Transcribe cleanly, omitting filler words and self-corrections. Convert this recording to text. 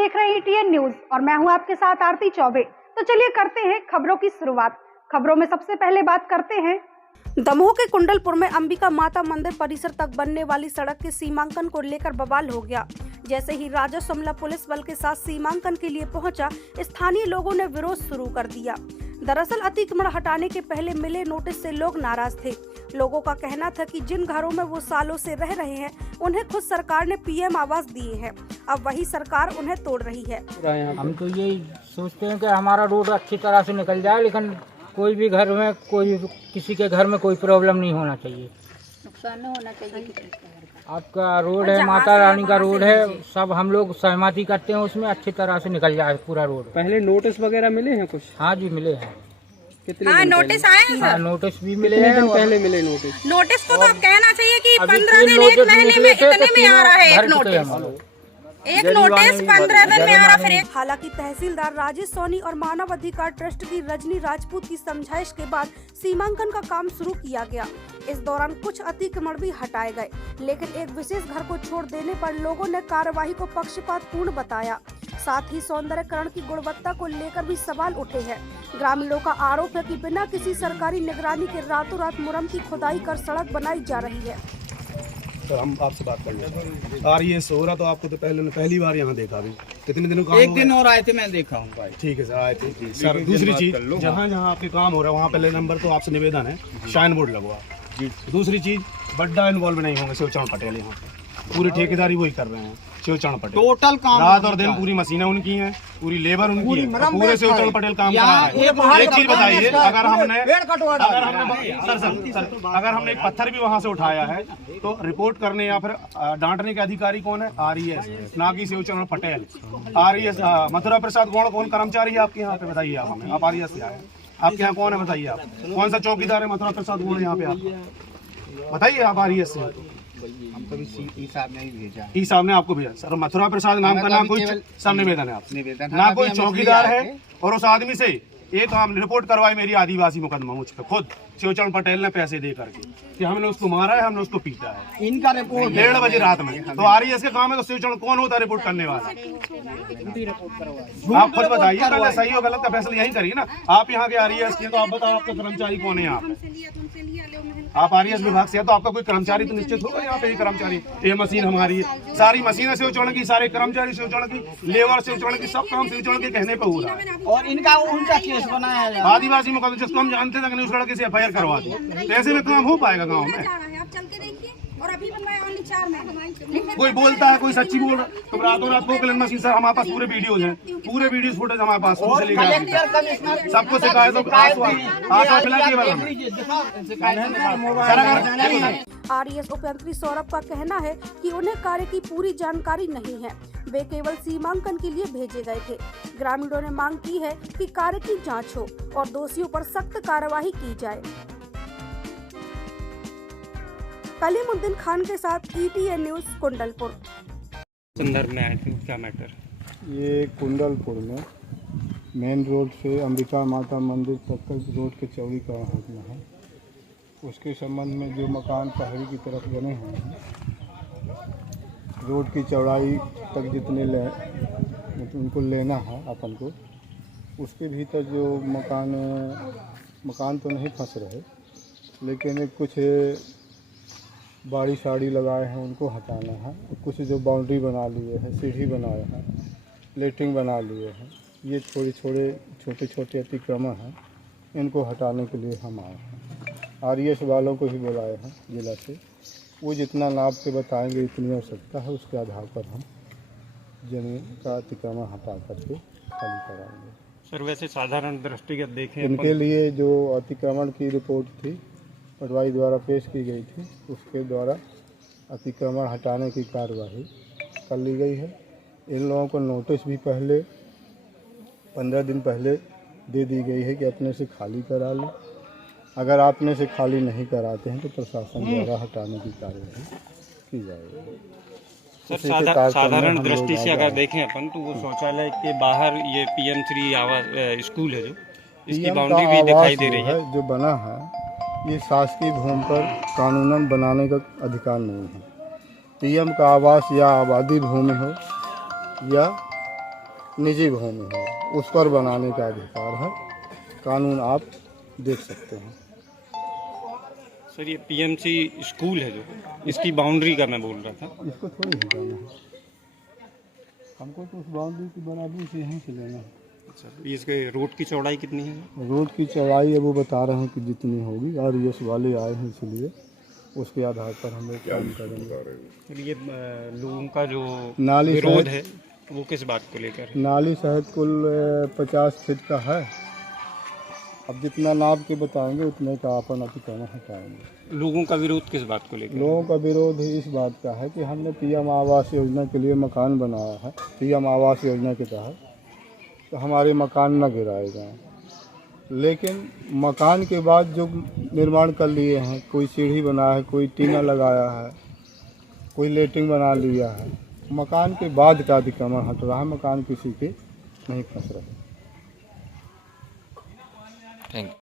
देख रहे हैं ETN न्यूज और मैं हूं आपके साथ आरती चौबे। तो चलिए करते हैं खबरों की शुरुआत। खबरों में सबसे पहले बात करते हैं दमोह के कुंडलपुर में अंबिका माता मंदिर परिसर तक बनने वाली सड़क के सीमांकन को लेकर बवाल हो गया। जैसे ही राजस्व अमला पुलिस बल के साथ सीमांकन के लिए पहुंचा, स्थानीय लोगों ने विरोध शुरू कर दिया। दरअसल अतिक्रमण हटाने के पहले मिले नोटिस से लोग नाराज थे। लोगों का कहना था कि जिन घरों में वो सालों से रह रहे हैं, उन्हें खुद सरकार ने PM आवास दिए हैं, अब वही सरकार उन्हें तोड़ रही है। हम तो यही सोचते हैं कि हमारा रोड अच्छी तरह से निकल जाए, लेकिन कोई भी घर में किसी के घर में कोई प्रॉब्लम नहीं होना चाहिए, नुकसान नहीं होना चाहिए। आपका रोड है, माता रानी का रोड है, सब हम लोग सहमति करते हैं उसमें अच्छी तरह से निकल जाए पूरा रोड। पहले नोटिस वगैरह मिले हैं कुछ? हाँ जी मिले हैं। हाँ, नोटिस आए हैं सर। नोटिस भी मिले हैं। पहले मिले नोटिस? नोटिस को तो आप कहना चाहिए कि 15 दिन 1 महीने में इतने में आ रहा है एक नोटिस। एक नोटिस 15 दिन में आ रहा फिर। हालांकि तहसीलदार राजेश सोनी और मानव अधिकार ट्रस्ट की रजनी राजपूत की समझाइश के बाद सीमांकन का काम शुरू किया गया। इस दौरान कुछ अतिक्रमण भी हटाए गए, लेकिन एक विशेष घर को छोड़ देने पर लोगों ने कार्यवाही को पक्षपातपूर्ण बताया। साथ ही सौंदर्यकरण की गुणवत्ता को लेकर भी सवाल उठे हैं। ग्रामीणों का आरोप है कि बिना किसी सरकारी निगरानी के रातों रात मुरम की खुदाई कर सड़क बनाई जा रही है। सर हम आपसे बात करने आ रही है सोरा, तो आपको तो पहली बार यहाँ देखा अभी कितने दिनों का? एक दिन और आए थे, मैं देखा हूँ भाई। ठीक है सर, आए थे सर। दूसरी चीज, जहाँ जहाँ आपके काम हो रहा है वहाँ पहले नंबर तो आपसे निवेदन है शाइन बोर्ड लगवा। दूसरी चीज, बड्डा इन्वॉल्व नहीं होंगे शिवचरण पटेल, यहाँ पूरी ठेकेदारी वही कर रहे हैं शिवचरण पटेल। टोटल काम रात और दिन पूरी मशीनें उनकी हैं, पूरी लेबर उनकी है, पूरे शिवचरण पटेल काम करा रहे हैं। एक चीज बताइए, अगर हमने अगर हमने एक पत्थर भी वहाँ से उठाया है तो रिपोर्ट करने या फिर डांटने के अधिकारी कौन है? RES, ना कि शिवचरण पटेल। RES मथुरा प्रसाद गौड़ कौन कर्मचारी है आपके यहाँ पे? बताइए आप हमें। आप RES से आए, आपके यहाँ कौन है बताइए? आप कौन सा चौकीदार है मथुरा प्रसाद गौड़ यहाँ पे? आप बताइए। आप RES से हम कभी ई साहब ने ही भेजा। ई साहब ने आपको भेजा? सर मथुरा प्रसाद नाम का नाम कोई सब निवेदन है आपसे, ना कोई चौकीदार है। और उस आदमी से एक हम रिपोर्ट करवाई मेरी आदिवासी मुकदमा मुझ पे, खुद शिवचरण पटेल ने पैसे दे करके कि हमने उसको मारा है, हमने उसको पीटा है। इनका रिपोर्ट 1:30 बजे रात में। तो RES के काम है तो शिवचरण कौन होता है रिपोर्ट करने वाला? आप खुद बताइए, पहले सही और गलत का फैसला यही करिए ना। आप यहाँ के RES के, तो आप बताओ आपका कर्मचारी कौन है यहाँ पे? आप RES विभाग से है तो आपका कोई कर्मचारी तो निश्चित होगा यहाँ पे। कर्मचारी, ये मशीन हमारी है, सारी मशीनें शिवचरण की, सारे कर्मचारी शिवचरण की, लेबर शिवचरण की, सब काम शिवचरण के कहने पे हो रहा है। और इनका उनका केस बनाया है आदिवासी मुकदमा जिसको हम जानते थे कि उस लड़के से FIR करवा दो, तो ऐसे में काम हो पाएगा गाँव में? और अभी बनवाया only 4 महीने। कोई बोलता है, कोई सच्ची बोल रहा है, तो रातों रात पोकलन मशीन। सर हमारे पास पूरे वीडियोज हैं, पूरे वीडियोज फुटेज हमारे पास सबको शिकायत RES उपयंत्री सौरभ का कहना है कि उन्हें कार्य की पूरी जानकारी नहीं है, वे केवल सीमांकन के लिए भेजे गए थे। ग्रामीणों ने मांग की है कि कार्य की जांच हो और दोषियों पर सख्त कार्रवाई की जाए। कलीमुद्दीन खान के साथ ETN न्यूज कुंडलपुर। संदर्भ में आए थे, क्या मैटर? ये कुंडलपुर में मेन रोड से अंबिका माता मंदिर तक का रोड के चौड़ी का होना है, उसके संबंध में जो मकान पहाड़ी की तरफ बने हुए हैं, रोड की चौड़ाई तक जितने उनको लेना है अपन को, उसके भीतर जो मकान तो नहीं फंस रहे, लेकिन कुछ बाड़ी साड़ी लगाए हैं उनको हटाना है। कुछ जो बाउंड्री बना लिए हैं, सीढ़ी बनाए हैं, लेटरिंग बना लिए हैं, ये छोटे छोटे अतिक्रमण हैं, इनको हटाने के लिए हम आए हैं। RES वालों को ही बुलाए हैं जिला से, वो जितना नाप के बताएंगे इतनी आवश्यकता है, उसके आधार पर हम जमीन का अतिक्रमण हटा करके खाली कराएंगे। सर वैसे साधारण दृष्टिगत देखें, इनके लिए जो अतिक्रमण की रिपोर्ट थी पटवारी द्वारा पेश की गई थी, उसके द्वारा अतिक्रमण हटाने की कार्रवाई कर ली गई है। इन लोगों को नोटिस भी पहले 15 दिन पहले दे दी गई है कि अपने से खाली करा लें। अगर आपने से खाली नहीं कराते हैं तो प्रशासन द्वारा हटाने की कार्रवाई की जाएगी। सर साधारण दृष्टि से अगर देखें अपन तो वो शौचालय के बाहर ये PM3 आवास स्कूल है, जो इसकी बाउंड्री भी दिखाई दे रही है, जो बना है ये शासकीय भूमि पर कानूनन बनाने का अधिकार नहीं है। PM का आवास या आबादी भूमि हो या निजी भूमि है, उस पर बनाने का अधिकार है। कानून आप देख सकते हैं। सर ये पीएमसी स्कूल है जो, इसकी बाउंड्री का मैं बोल रहा था। इसको थोड़ी हटाना है, हमको तो उस बाउंड्री की बराबरी से यहीं से लेना है। अच्छा, इसके रोड की चौड़ाई कितनी है? रोड की चौड़ाई है वो बता रहे हैं कि जितनी होगी, और ये वाले आए हैं इसलिए उसके आधार पर हम लोग काम करेंगे। ये लोगों का जो नाली विरोध है वो किस बात को लेकर है? नाली शायद कुल 50 फीट का है। अब जितना नाप के बताएंगे उतने का अपन अतिक्रमण हटाएंगे। लोगों का विरोध किस बात को लेकर? लोगों का विरोध इस बात का है कि हमने पीएम आवास योजना के लिए मकान बनाया है, पीएम आवास योजना के तहत, तो हमारे मकान न गिराए जाएँ। लेकिन मकान के बाद जो निर्माण कर लिए हैं, कोई सीढ़ी बनाया है, कोई टीना लगाया है, कोई लेटरिन बना लिया है, मकान के बाद का अतिक्रमण हट रहा है, मकान किसी के नहीं फंस रहे। Thank you.